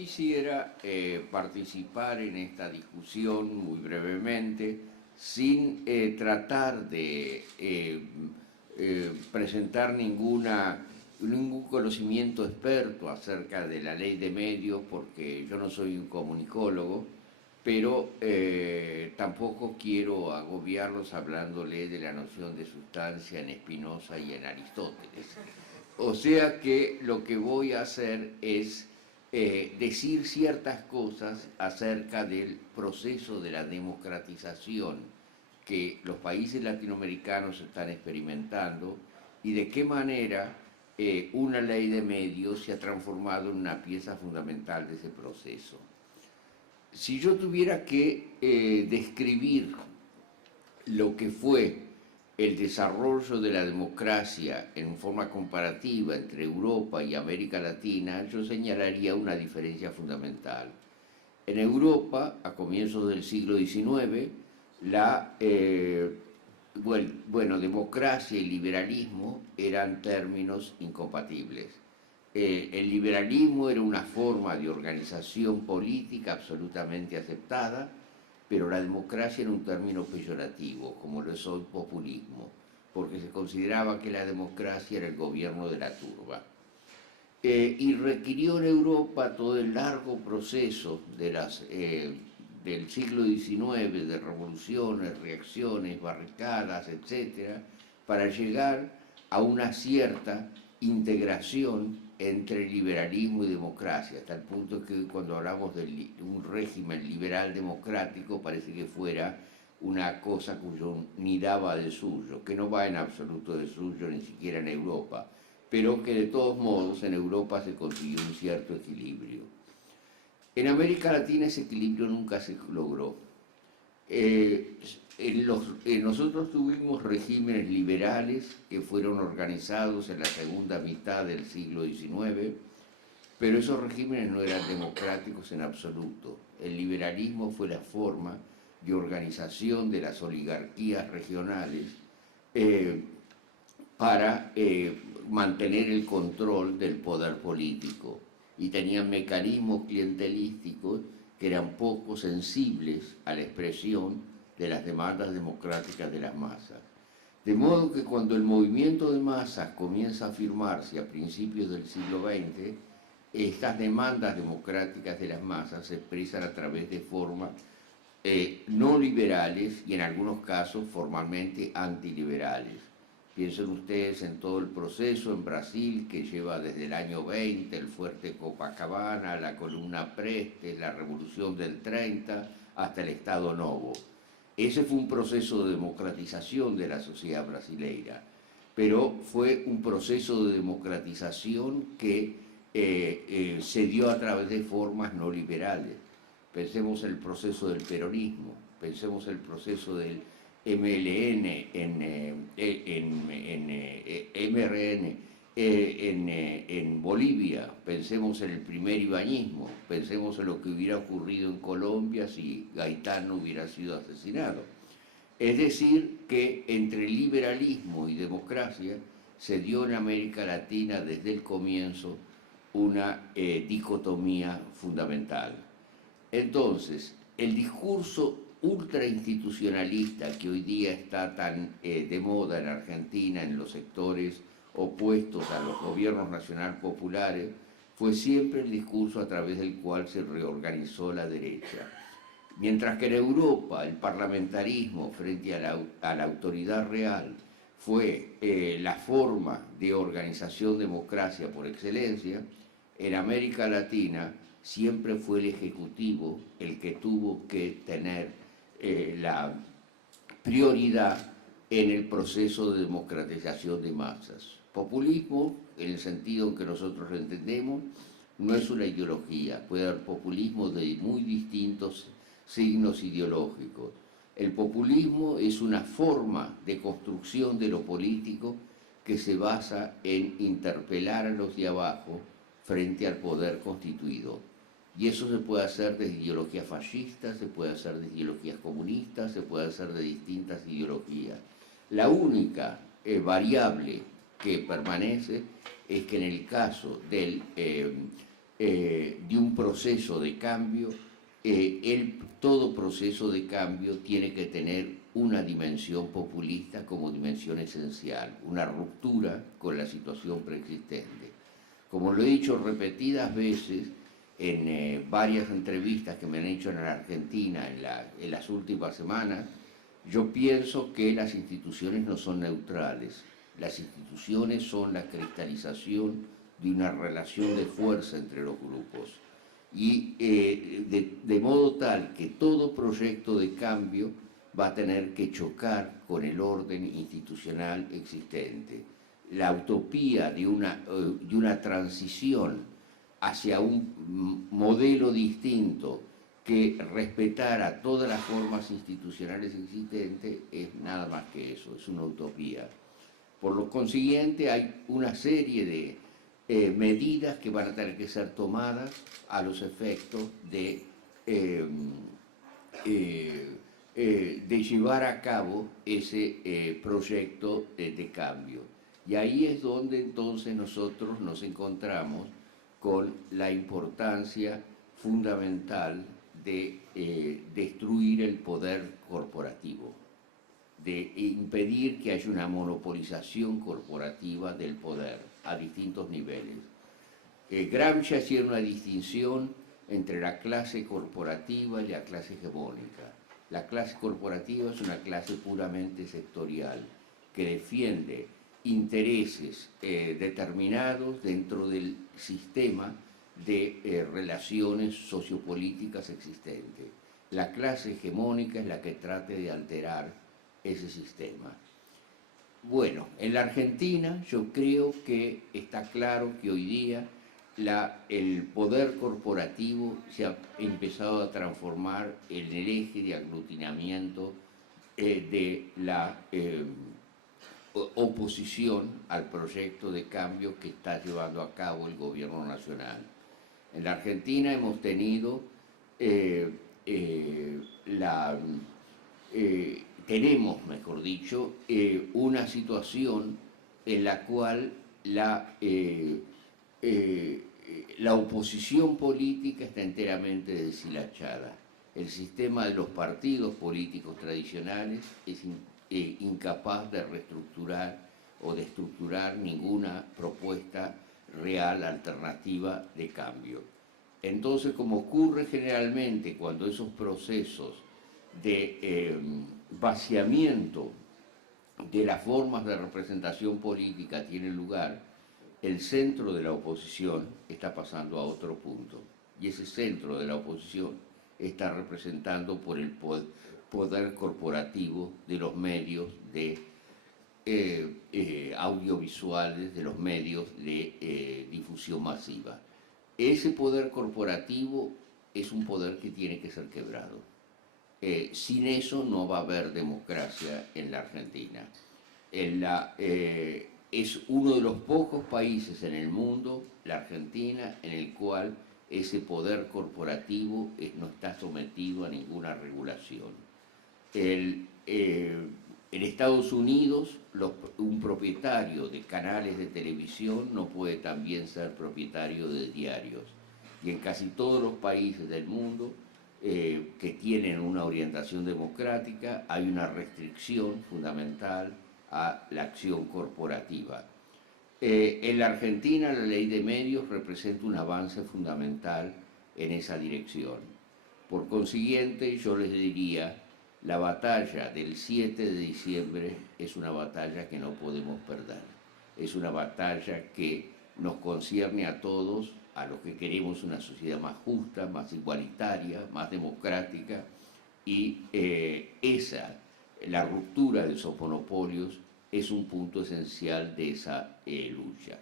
quisiera participar en esta discusión muy brevemente, sin tratar de presentar ningún conocimiento experto acerca de la ley de medios, porque yo no soy un comunicólogo, pero tampoco quiero agobiarlos hablándole de la noción de sustancia en Spinoza y en Aristóteles. O sea que lo que voy a hacer es decir ciertas cosas acerca del proceso de la democratización que los países latinoamericanos están experimentando y de qué manera una ley de medios se ha transformado en una pieza fundamental de ese proceso. Si yo tuviera que describir lo que fue el desarrollo de la democracia en forma comparativa entre Europa y América Latina, yo señalaría una diferencia fundamental. En Europa, a comienzos del siglo XIX, la democracia y liberalismo eran términos incompatibles. El liberalismo era una forma de organización política absolutamente aceptada, pero la democracia era un término peyorativo, como lo es hoy populismo, porque se consideraba que la democracia era el gobierno de la turba. Y requirió en Europa todo el largo proceso del siglo XIX, de revoluciones, reacciones, barricadas, etc., para llegar a una cierta integración entre liberalismo y democracia, hasta el punto que cuando hablamos de un régimen liberal democrático parece que fuera una cosa cuyo ni daba de suyo, que no va en absoluto de suyo ni siquiera en Europa, pero que de todos modos en Europa se consiguió un cierto equilibrio. En América Latina ese equilibrio nunca se logró. Nosotros tuvimos regímenes liberales que fueron organizados en la segunda mitad del siglo XIX, pero esos regímenes no eran democráticos en absoluto. El liberalismo fue la forma de organización de las oligarquías regionales para mantener el control del poder político, y tenían mecanismos clientelísticos que eran poco sensibles a la expresión de las demandas democráticas de las masas. De modo que cuando el movimiento de masas comienza a afirmarse a principios del siglo XX, estas demandas democráticas de las masas se expresan a través de formas no liberales y en algunos casos formalmente antiliberales. Piensen ustedes en todo el proceso en Brasil que lleva desde el año 20, el fuerte Copacabana, la columna Prestes, la revolución del 30, hasta el Estado Novo. Ese fue un proceso de democratización de la sociedad brasileña, pero fue un proceso de democratización que se dio a través de formas no liberales. Pensemos en el proceso del peronismo, pensemos en el proceso del MLN, MRN en Bolivia, pensemos en el primer ibañismo, pensemos en lo que hubiera ocurrido en Colombia si Gaitán no hubiera sido asesinado. Es decir, que entre liberalismo y democracia se dio en América Latina desde el comienzo una dicotomía fundamental. Entonces, el discurso ultrainstitucionalista que hoy día está tan de moda en Argentina, en los sectores opuestos a los gobiernos nacional populares, fue siempre el discurso a través del cual se reorganizó la derecha. Mientras que en Europa el parlamentarismo frente a la autoridad real fue la forma de organización democracia por excelencia, en América Latina siempre fue el Ejecutivo el que tuvo que tener la prioridad en el proceso de democratización de masas. Populismo, en el sentido en que nosotros lo entendemos, no es una ideología, puede haber populismo de muy distintos signos ideológicos. El populismo es una forma de construcción de lo político que se basa en interpelar a los de abajo frente al poder constituido. Y eso se puede hacer de ideologías fascistas, se puede hacer de ideologías comunistas, se puede hacer de distintas ideologías. La única variable que permanece es que en el caso del de un proceso de cambio, todo proceso de cambio tiene que tener una dimensión populista como dimensión esencial, una ruptura con la situación preexistente. Como lo he dicho repetidas veces en varias entrevistas que me han hecho en la Argentina en las últimas semanas, yo pienso que las instituciones no son neutrales. Las instituciones son la cristalización de una relación de fuerza entre los grupos. Y de modo tal que todo proyecto de cambio va a tener que chocar con el orden institucional existente. La utopía de una transición hacia un modelo distinto que respetara todas las formas institucionales existentes es nada más que eso, es una utopía. Por lo consiguiente, hay una serie de medidas que van a tener que ser tomadas a los efectos de llevar a cabo ese proyecto de cambio. Y ahí es donde entonces nosotros nos encontramos con la importancia fundamental de destruir el poder corporativo, de impedir que haya una monopolización corporativa del poder a distintos niveles. Gramsci hacía una distinción entre la clase corporativa y la clase hegemónica. La clase corporativa es una clase puramente sectorial que defiende intereses determinados dentro del sistema de relaciones sociopolíticas existentes. La clase hegemónica es la que trate de alterar ese sistema. Bueno, en la Argentina yo creo que está claro que hoy día el poder corporativo se ha empezado a transformar en el eje de aglutinamiento de la oposición al proyecto de cambio que está llevando a cabo el gobierno nacional. En la Argentina hemos tenido tenemos, mejor dicho, una situación en la cual la oposición política está enteramente deshilachada. El sistema de los partidos políticos tradicionales es incapaz de reestructurar o de estructurar ninguna propuesta real, alternativa de cambio. Entonces, como ocurre generalmente cuando esos procesos de vaciamiento de las formas de representación política tienen lugar, el centro de la oposición está pasando a otro punto. Y ese centro de la oposición está representado por el poder corporativo de los medios audiovisuales, de los medios de difusión masiva. Ese poder corporativo es un poder que tiene que ser quebrado. Sin eso no va a haber democracia en la Argentina. Es uno de los pocos países en el mundo, la Argentina, en el cual ese poder corporativo no está sometido a ninguna regulación. En Estados Unidos, un propietario de canales de televisión no puede también ser propietario de diarios. Y en casi todos los países del mundo que tienen una orientación democrática hay una restricción fundamental a la acción corporativa. En la Argentina la ley de medios representa un avance fundamental en esa dirección. Por consiguiente, yo les diría, la batalla del 7 de diciembre es una batalla que no podemos perder. Es una batalla que nos concierne a todos, a los que queremos una sociedad más justa, más igualitaria, más democrática, y la ruptura de esos monopolios es un punto esencial de esa lucha.